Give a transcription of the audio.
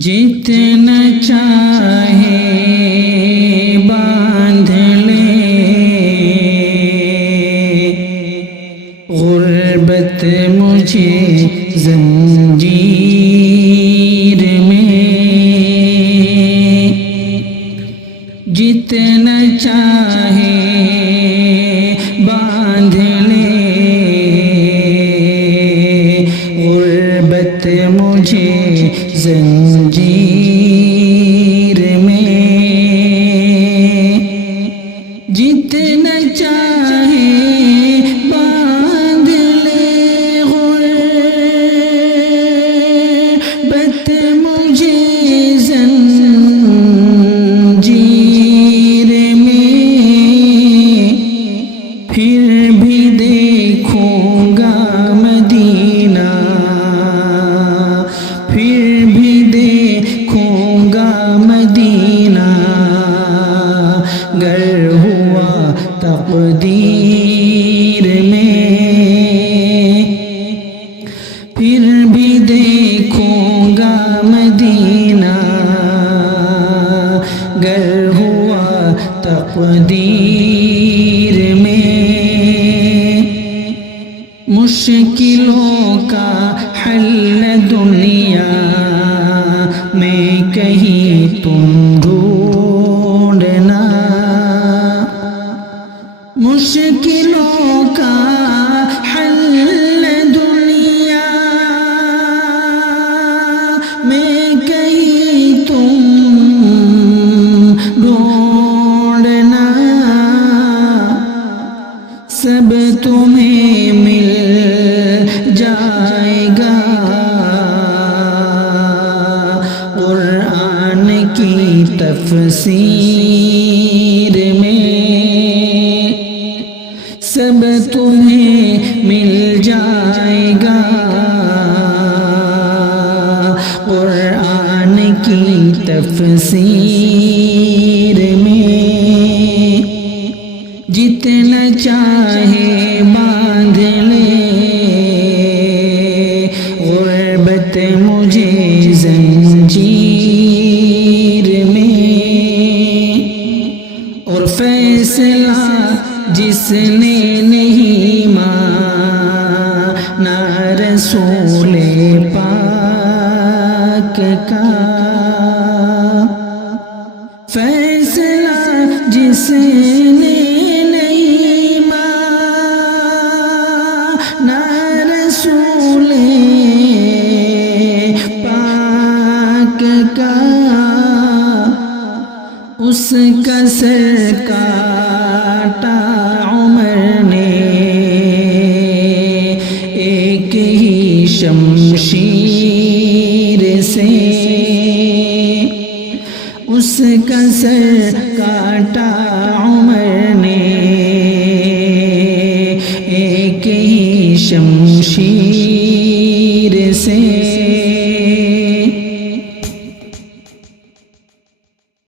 جتنا چاہے باندھ لے غربت مجھے زنجیر میں، جتنا چاہے باندھ لے غربت مجھے زنجیر میں، جتنا چاہے باندھ لے غربت مجھے زنجیر میں، پھر بھی دیکھوں گا مدینہ، پھر بھی دیکھوں گا مدینہ، گر ہوا تقدیر میں، پھر بھی دیکھوں گا مدینہ، گر ہوا تقدیر میں، مشکلوں کا حل دنیا میں کہیں تم ڈھونڈنا، مشکلوں کا حل دنیا میں کہیں تم ڈھونڈنا، سب تمہیں مل جائے گا قرآن کی تفسیر میں، سب تمہیں مل جائے گا قرآن کی تفسیر میں، جتنا چاہے باندھ لے غربت مجھے زنجیر میں، اور فیصلہ جس نے نہیں مانا رسول پاک کا، فیصلہ جس نے نہیں مانا رسول پاک کا، اس کا سر کاٹا عمر نے ایک ہی شمشیر سے، اس کا سر کاٹا عمر نے ایک ہی شمشیر